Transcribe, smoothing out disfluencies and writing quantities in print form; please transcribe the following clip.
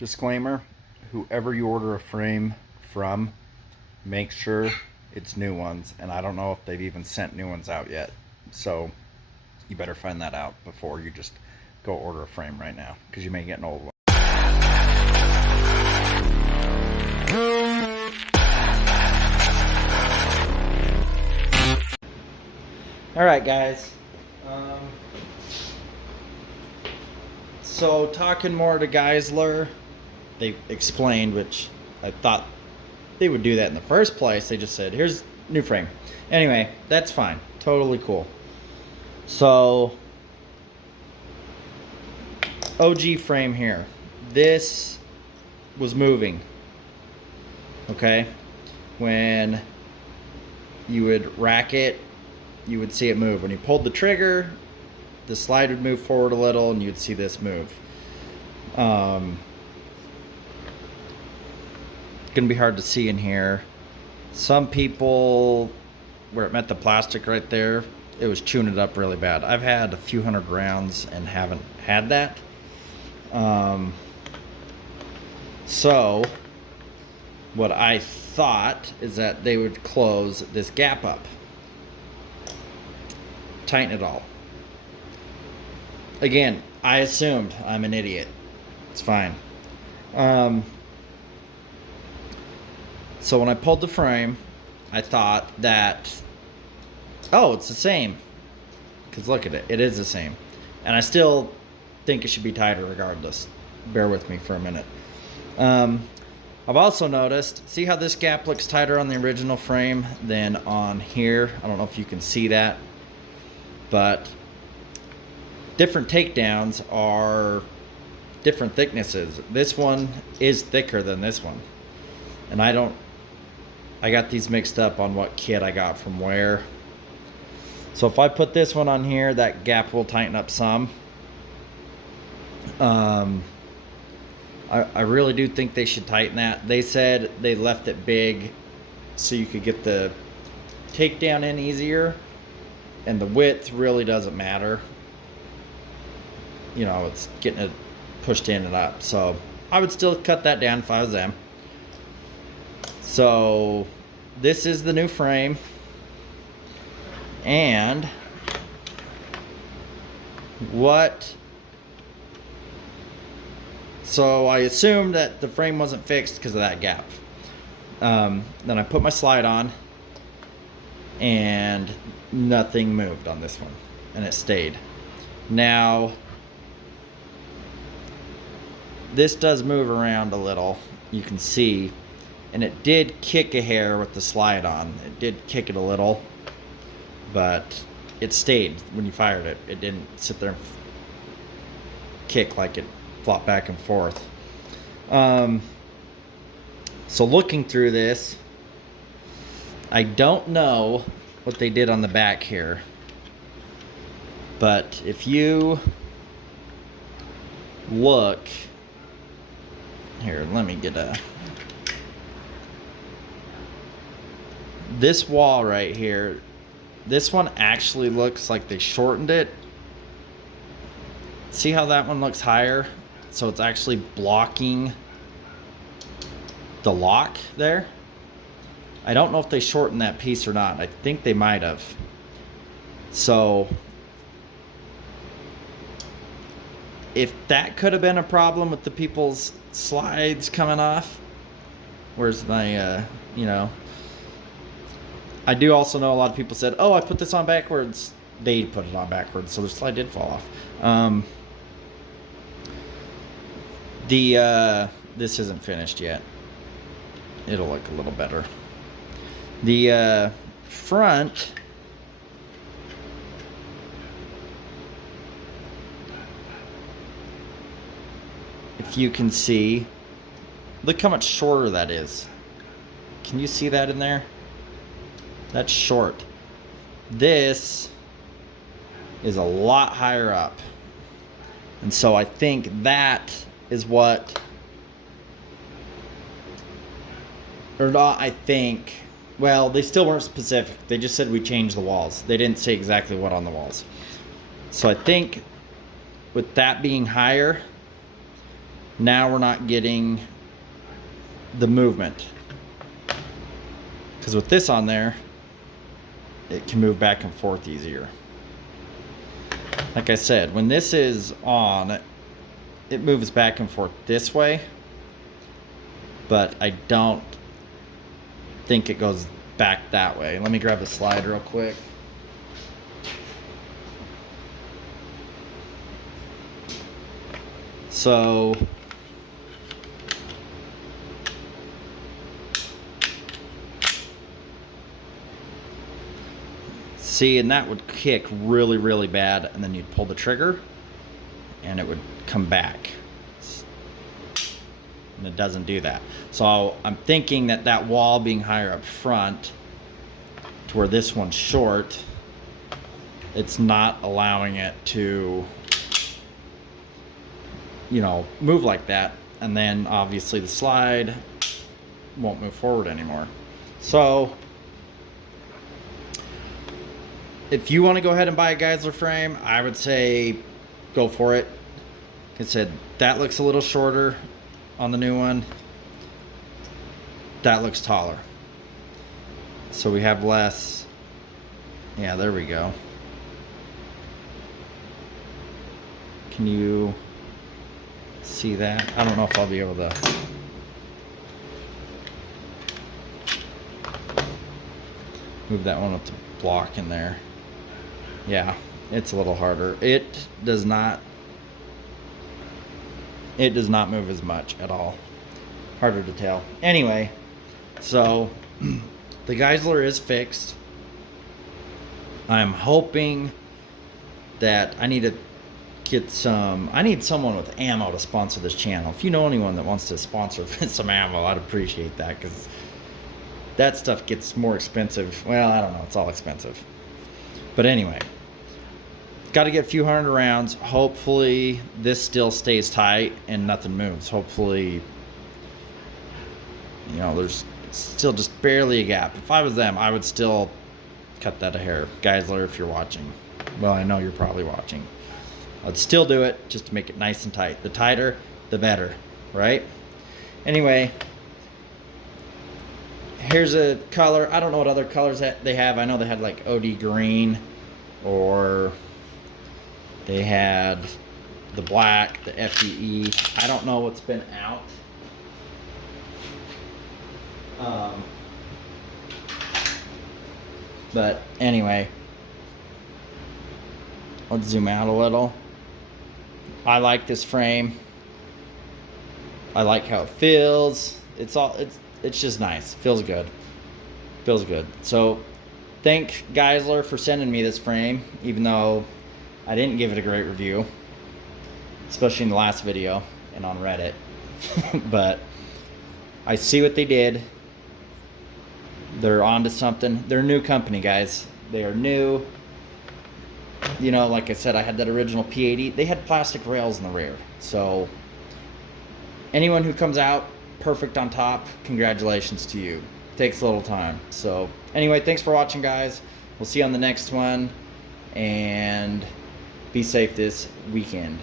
Disclaimer, whoever you order a frame from, make sure it's new ones. And I don't know if they've even sent new ones out yet. So you better find that out before you just go order a frame right now, because you may get an old one. Alright guys, so talking more to Geisler, they explained, which I thought they would do that in the first place. They just said, here's new frame. Anyway, that's fine, totally cool. So OG frame here, this was moving, okay? When you would rack it, you would see it move. When you pulled the trigger, the slide would move forward a little and you'd see this move. Gonna be hard to see in here. Some people, where it met the plastic right there, it was chewing it up really bad. I've had a few hundred rounds and haven't had that. So what I thought is that they would close this gap up, tighten it all. Again, I assumed. I'm an idiot. It's fine. So when I pulled the frame, I thought that, oh, it's the same. Because look at it. It is the same. And I still think it should be tighter regardless. Bear with me for a minute. I've also noticed, see how this gap looks tighter on the original frame than on here? I don't know if you can see that. But different takedowns are different thicknesses. This one is thicker than this one. And I got these mixed up on what kit I got from where. So if I put this one on here, that gap will tighten up some. I really do think they should tighten that. They said they left it big so you could get the takedown in easier. And the width really doesn't matter. You know, it's getting it pushed in and up. So I would still cut that down if I was them. So this is the new frame. And so I assumed that the frame wasn't fixed because of that gap. Then I put my slide on and nothing moved on this one, and it stayed. Now this does move around a little, you can see, and it did kick a hair with the slide on. It did kick it a little, but it stayed when you fired it. It didn't sit there and kick like it flopped back and forth. So looking through this, I don't know what they did on the back here, but if you look here, let me get this wall right here, this one actually looks like they shortened it. See how that one looks higher? So it's actually blocking the lock there. I don't know if they shortened that piece or not. I think they might have. So if that could have been a problem with the people's slides coming off, where's my, you know, I do also know a lot of people said, oh, I put this on backwards. They put it on backwards, so the slide did fall off. This isn't finished yet. It'll look a little better. The front, if you can see, look how much shorter that is. Can you see that in there? That's short. This is a lot higher up. And so I think that is what, or not, I think, well, they still weren't specific. They just said we changed the walls. They didn't say exactly what on the walls. So I think with that being higher, Now we're not getting the movement. Because with this on there, it can move back and forth easier. Like I said, when this is on, it moves back and forth this way, but I don't think it goes back that way. Let me grab the slide real quick. So see, and that would kick really, really bad, and then you'd pull the trigger and it would come back. And it doesn't do that. So I'm thinking that that wall being higher up front to where this one's short, it's not allowing it to, you know, move like that. And then obviously the slide won't move forward anymore. So if you want to go ahead and buy a Geisler frame, I would say go for it. Like I said, that looks a little shorter on the new one. That looks taller. So we have less. Yeah, there we go. Can you see that? I don't know if I'll be able to. Move that one with the block in there. Yeah, it's a little harder. It does not move as much at all. Harder to tell. Anyway, so the Geisler is fixed. I'm hoping that I need someone with ammo to sponsor this channel. If you know anyone that wants to sponsor some ammo, I'd appreciate that, because that stuff gets more expensive. Well, I don't know, it's all expensive. But anyway, got to get a few hundred rounds. Hopefully this still stays tight and nothing moves. Hopefully, you know, there's still just barely a gap. If I was them, I would still cut that a hair. Geisler, if you're watching. Well, I know you're probably watching. I'd still do it just to make it nice and tight. The tighter, the better, right? Anyway, here's a color. I don't know what other colors they have. I know they had like OD green, or they had the black, the FDE. I don't know what's been out. But anyway, let's zoom out a little. I like this frame. I like how it feels. It's just nice. Feels good. Feels good. So thank Geisler for sending me this frame, even though I didn't give it a great review, especially in the last video and on Reddit. But I see what they did. They're onto something. They're a new company, guys. They are new. You know, like I said, I had that original P80. They had plastic rails in the rear. So anyone who comes out perfect on top, congratulations to you. Takes a little time. So anyway, thanks for watching, guys. We'll see you on the next one. And be safe this weekend.